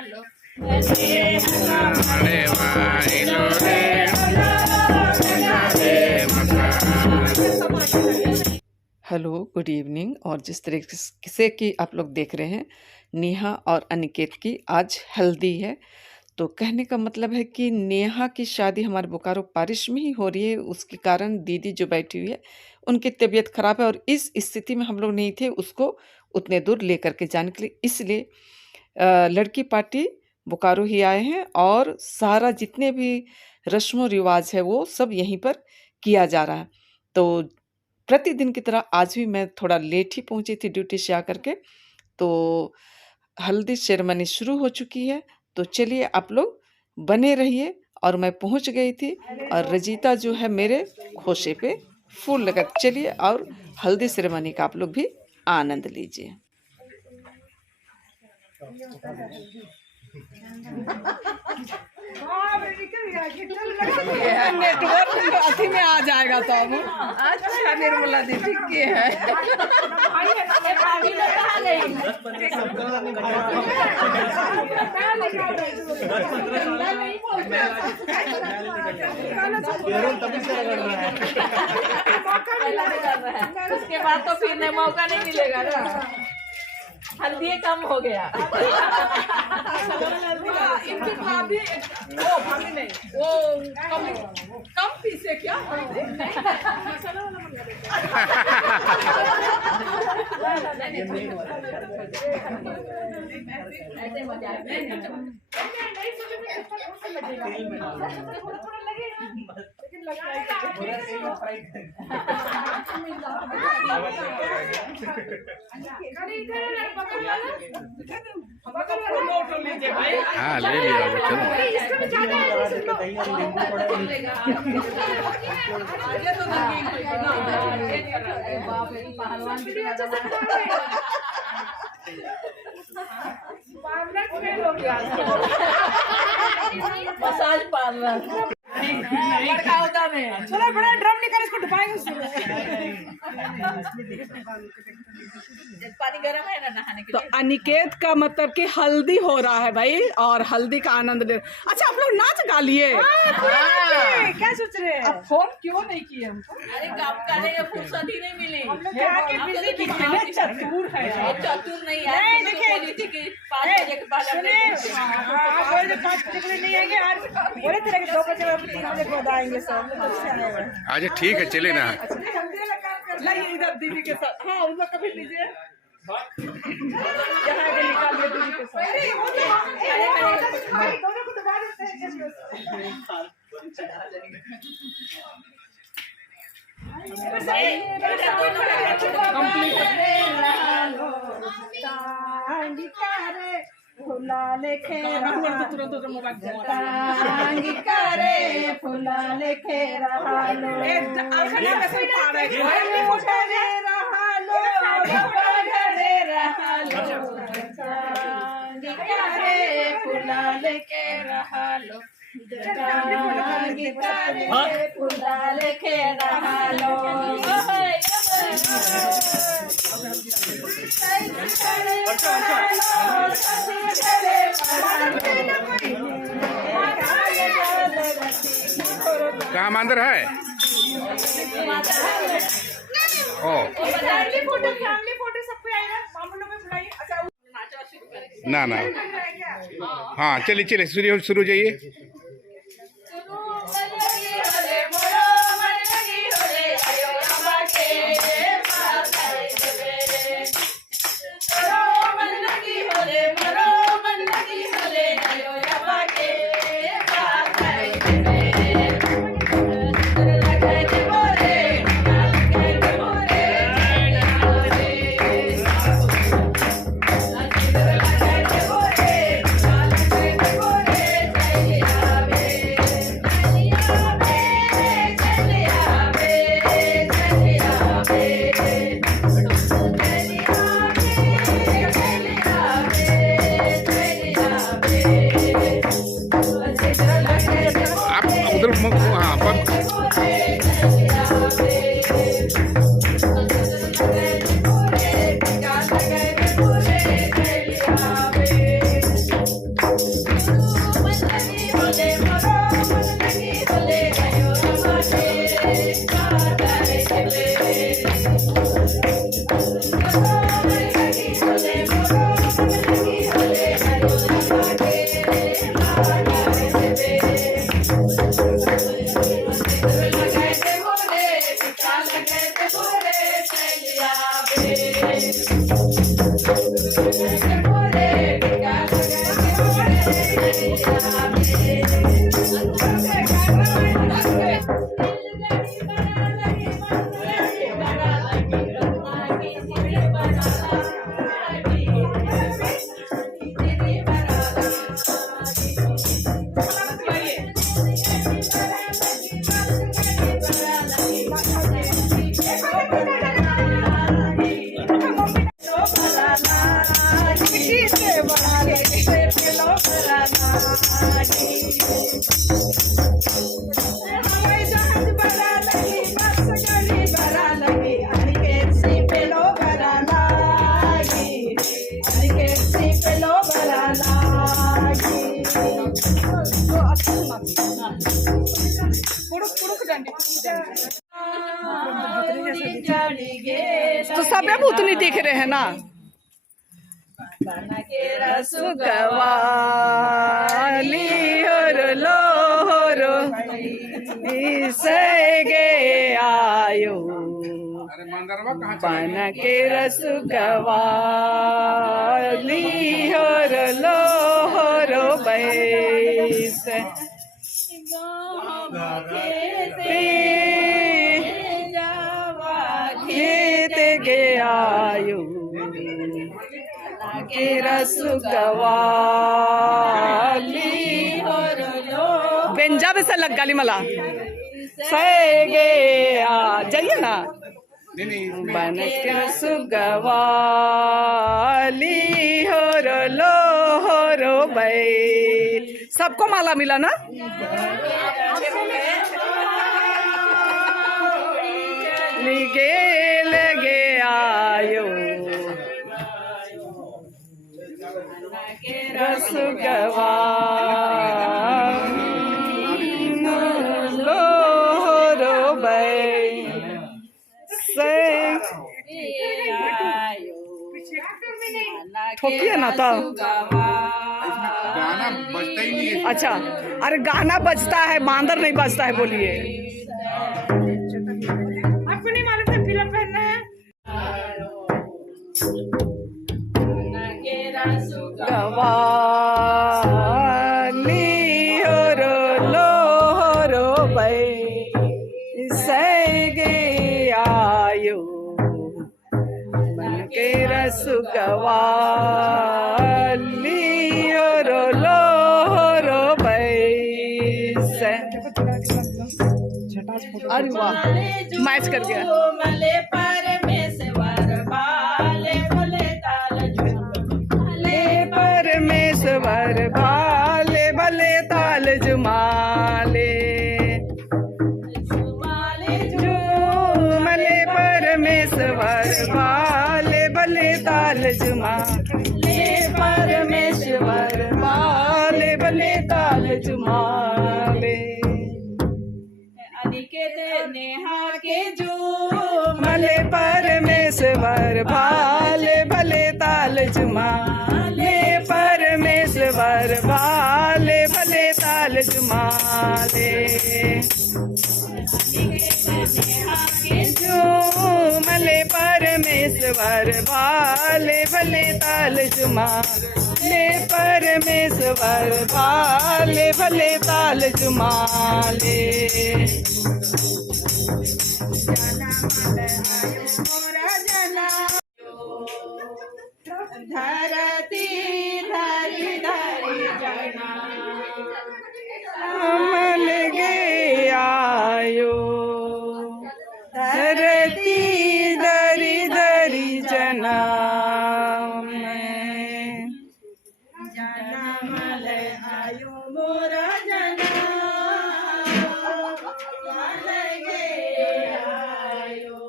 Hello, good evening. और जिस तरीके से कि आप लोग देख रहे हैं, नेहा और अनिकेत की आज हल्दी है। तो कहने का मतलब है कि नेहा की शादी हमारे बोकारो पारिश में ही हो रही है। उसके कारण दीदी जो बैठी हुई है उनकी तबीयत खराब है और इस स्थिति में हम लोग नहीं थे उसको उतने दूर लेकर के जाने के लिए। इसलिए लड़की पार्टी बोकारो ही आए हैं और सारा जितने भी रस्मों रिवाज है वो सब यहीं पर किया जा रहा है। तो प्रतिदिन की तरह आज भी मैं थोड़ा लेट ही पहुंची थी ड्यूटी से आकर के। तो हल्दी सेरेमनी शुरू हो चुकी है, तो चलिए आप लोग बने रहिए। और मैं पहुंच गई थी और रजीता जो है मेरे खोशे पे फूल लगा। चलिए और हल्दी सेरेमनी का आप लोग भी आनंद लीजिए। नेटवर्क अथी में आ जाएगा तो अच्छा निर्मला दीदी के है। उसके बाद तो फिर मौका नहीं मिलेगा ना, हल्दी कम हो गया। इनकी भाभी वो भाभी नहीं, वो कम पीसे क्या मसाला वाला मंगा ऐसे मजा हाँ ले लिया चलो। मसाज पार्लर लड़का होता है। चलो बड़ा ड्रम निकाल इसको डुबाएंगे उसमें। पानी गर्म है ना नहाने के तो लिए। अनिकेत का मतलब कि हल्दी हो रहा है भाई, और हल्दी का आनंद ले। अच्छा आप लोग नाच गा लिए? क्या सोच रहे हैं? अब फोन क्यों नहीं किए हमको? अरे काम करने की फुर्सत ही नहीं मिली। चतुर है, चतुर नहीं है। देखिए 5 बजे के बाद 5 बजे के लिए नहीं आएंगे और बोले थे 2 बजे 3 बजे के बाद आएंगे सब। अच्छा ठीक है चले ना। लाइए इधर दीदी के साथ। हाँ उन लोग का भी लीजिए। यहाँ आगे निकालिए दीदी के साथ। दोनों को दबा देते हैं। फुलाले खेरा फुलाले खेरा फुलाले के रहालो फुलाले के रहालो। काम अंदर है। ओ फैमिली फोटो सबको आएगा। मामलों में बुलाइए। अच्छा ना ना हाँ चलिए चलिए शुरू जाइए। तो सब भूतनी दिख रहे हैं ना। रसगवाली लोहरो इसे गे आयो बन के रसगवाली लोहरो बैस खेत गे आयो के रसगवाली बेंजा भी से लग गाली मला सहे गे आ जाइए ना बन के रसगवाली हो भाई सबको माला मिला ना। लिगे लगे आयो लोहरो भाई से ठोकिए ना तो गाना बजता ही नहीं है। अच्छा अरे गाना बजता है बांदर नहीं बजता है बोलिए। आपको नहीं मालूम था फिल्म पहनना है। गवाली लोहरो भाई सगे आयो बन के रसगवाली लोहरो भाई से। अरे वाह मैच कर गया। मले परमेश्वर बाले भले ताल परमेश्वर भाले भले ताल जुमाले झूमले परमेश्वर भाले भले ताल जुमाले परमेश्वर भाले भले ताल जुमाले अनिकेत नेहा के जो मले परमेश्वर भाले भले ताल जुमाले परमेश्वर भाले भले ताल जुमाले झूमले परमेश्वर भाले भले ताल जुमाले परमेश्वर भाले भले ताल जुमाले। धरती धरी धरी जना अमल गे आयो धरती दरी दरी जना जनमल आयो मोरा जना लगे आयो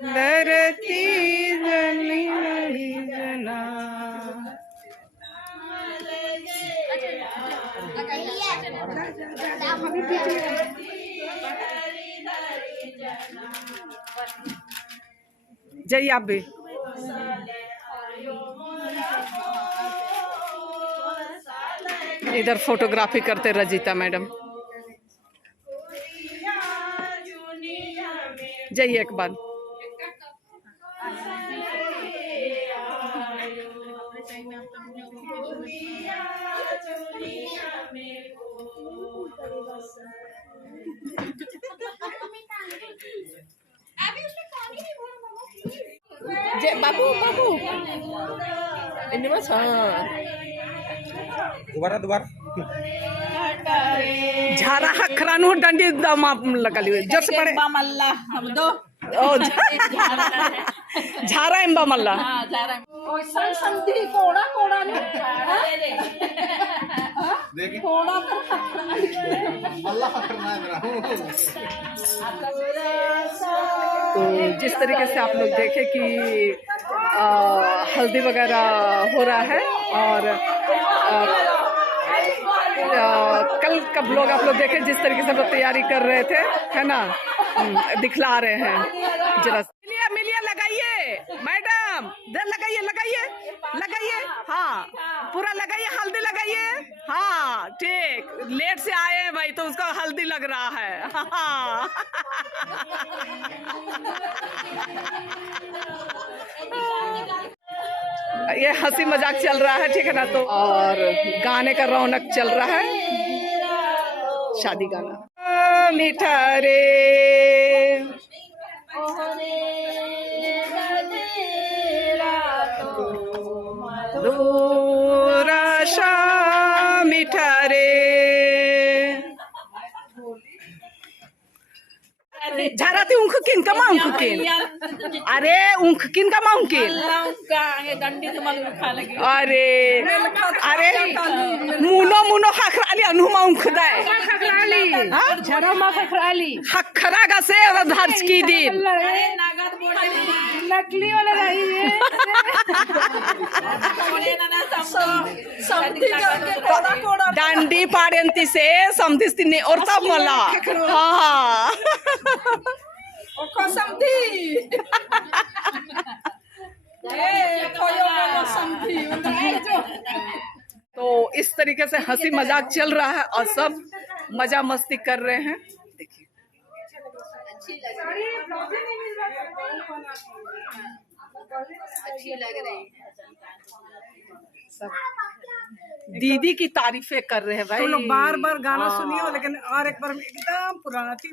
धरती दरी दरी जना। जय आप भी इधर फोटोग्राफी करते रजिता मैडम। जाइए एक बार। जे बाबू बाबू ini mas झारा हखरानू डंडी दमा लगली हुई जस पड़े मल्ला हम दो ओ झारा एम्बा मल्ला हाँ जा रहा है संधि कोड़ा कोड़ा नहीं कोड़ा तो तो जिस तरीके से आप लोग देखें कि हल्दी वगैरह हो रहा है और कल का ब्लॉग आप लोग देखें जिस तरीके से लोग तैयारी कर रहे थे, है ना, दिखला रहे हैं जरा। मिलिए लगाइए मैडम, देर लगाइए लगाइए लगाइए, हाँ पूरा लगाइए, हल्दी लगाइए, हाँ ठीक, लेट से आए हैं भाई तो उसका हल्दी लग रहा है, हाँ। ये हंसी मजाक चल रहा है, ठीक है ना, तो और गाने का रौनक चल रहा है, शादी गाना। मीठा रे दूराशा मीठा रे, झाराती उंख किन का माउंख किन, अरे उंख किन का माउंख किन, डंडी तो मालूम खा लगी अरे अरे मुनो मुनो खखराली अनु माउंख दाय खखराली हाँ झरो मा खखराली खखरा का से धर्च की दिन नागद बोले नकली वाला रही है दांडी पाड्यंती से समधिस्तीने और तब मला हाँ तो इस तरीके से हंसी मजाक चल रहा है और सब मजा मस्ती कर रहे हैं। देखिए अच्छी लग रही सब दीदी की तारीफें कर रहे हैं भाई। तुम लोग बार बार गाना सुनिए हो, लेकिन और एक बार एकदम पुराना थी।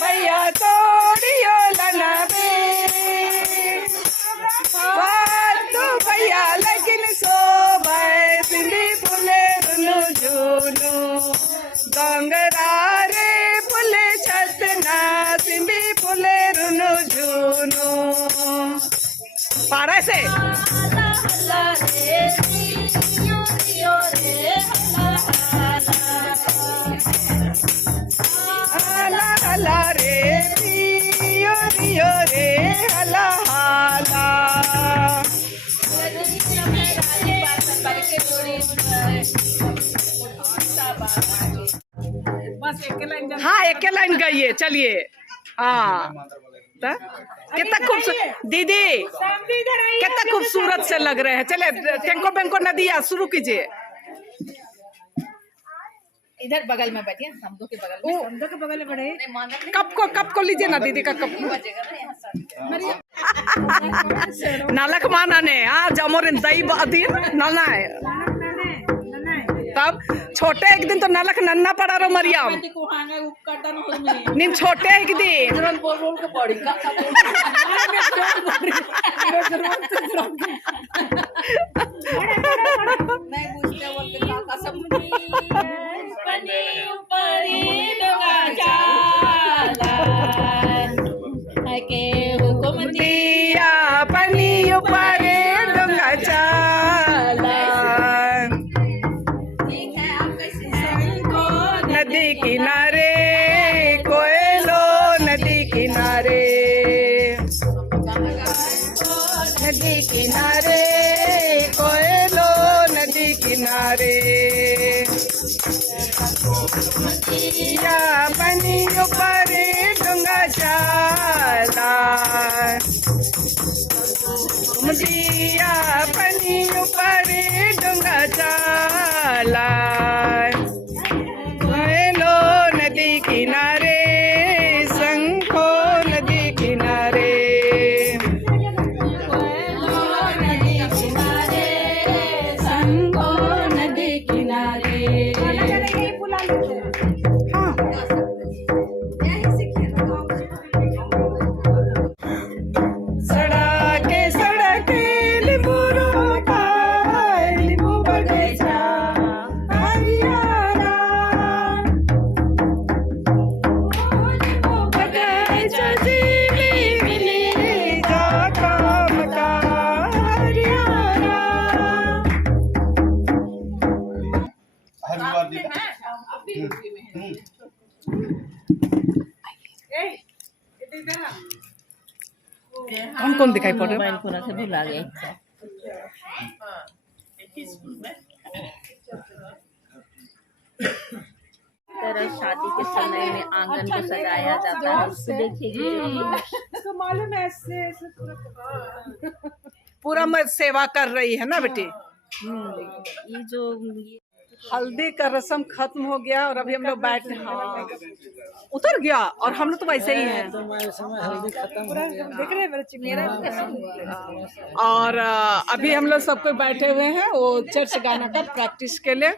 भैया तोड़ियो लना बे तो भैया लेकिन सो भाई सिंधी फुले रुनु जुनु गंगरा रे फुले छतना सिंधी फुले रुनु जुनु पारा से हाला हाला रे रियो रियो रे हाला हाला बस एक लाइन हाँ एक लाइन गाइए चलिए। हाँ कितना खूबसूरत दीदी, कितना खूबसूरत से लग रहे हैं। चले टेंको बेंको नदिया शुरू कीजिए। इधर बगल में बैठिए, समझो के बगल में, समझो के बगल में बड़े कप को लीजिए ना दीदी का कप। नालक माना ने हाँ जमोरे दई अधीन नाना है, तब छोटे एक दिन तो नालक नन्ना पड़ा रो मरियम नीन छोटे एक दिन दिया पनी ऊपरे डोंगा चाला नदी किनारे कोयलो नदी किनारे नदी किनारे कोयलो या बनी ऊपर डूंगा जाला दिया बनी ऊपर डूंगा जाला लो नदी किनारे संखो नदी किनारे कौन कौन दिखाई पड़ रहा है? मोबाइल पूरा से भुला गए। तेरा शादी के समय में आंगन को सजाया जाता है, उसको देखिए तो मालूम है ऐसे पूरा मैं सेवा कर रही है ना बेटी। ये जो हल्दी का रस्म खत्म हो गया और अभी हम लोग बैठे, हाँ उतर गया और हम लोग तो वैसे ही हैं। देख रहे हैं मेरा और अभी हम लोग सब कोई बैठे हुए हैं वो चर्च गाना का प्रैक्टिस के लिए।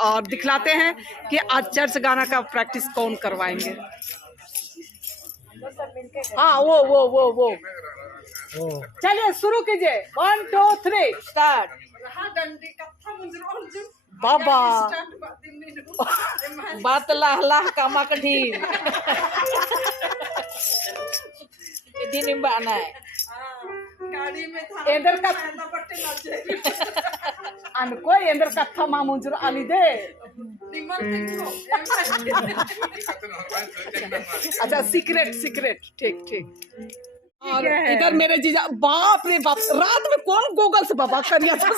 और दिखलाते हैं कि आज चर्च गाना का प्रैक्टिस कौन करवाएंगे। हाँ वो चलिए शुरू कीजिए। 1 2 3 स्टार्ट। बाबा बात लाह कामा कठिन दिन बाना है इधर का अनको इधर कथा मामुंजर आली दे। अच्छा सीक्रेट ठीक। और इधर मेरे जीजा, बाप रे बाप, रात में कौन गूगल से बाबा करिया था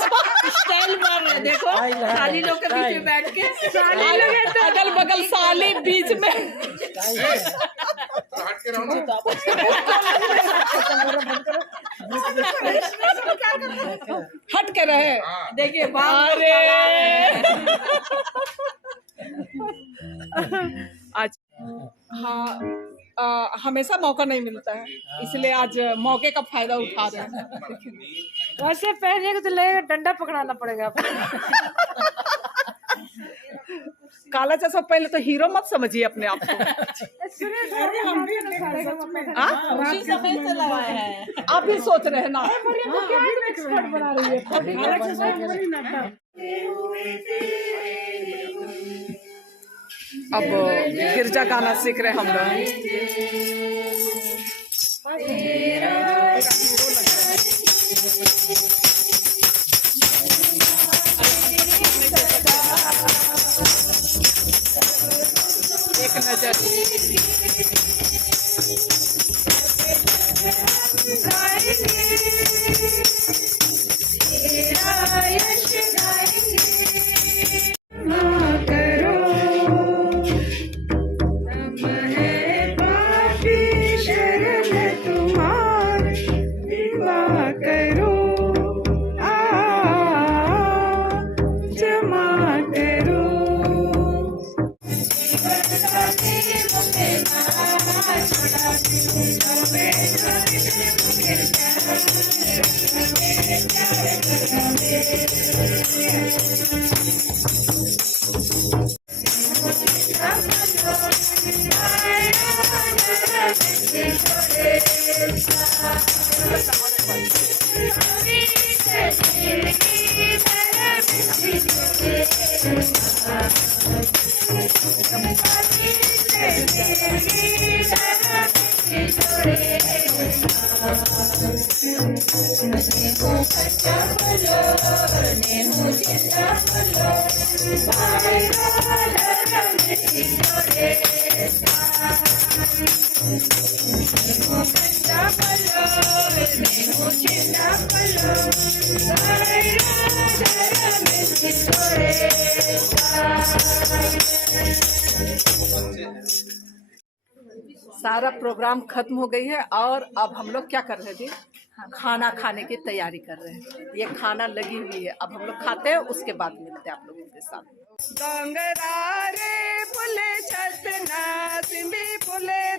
स्टाइल मार रहे देखो, साली लोग के बीच में बैठ के, अगल बगल साली बीच में हट के रहे। देखिए अरे आज हाँ हमेशा मौका नहीं मिलता है, इसलिए आज मौके का फायदा उठा रहे हैं। वैसे पहले तो लगेगा डंडा पकड़ाना पड़ेगा। काला चश्मा पहले तो हीरो मत समझिए अपने आप को। उसी समय से लगाया है। आप भी सोच रहे हैं ना। बना रही है अब गिरजा गाना सीख रहे हम लोग। एक नजर सारा प्रोग्राम खत्म हो गई है और अब हम लोग क्या कर रहे हैं जी? खाना खाने की तैयारी कर रहे हैं। ये खाना लगी हुई है, अब हम लोग खाते हैं, उसके बाद मिलते हैं आप लोगों के साथ। डोंगरा रे फुले छतना सिंबी फुले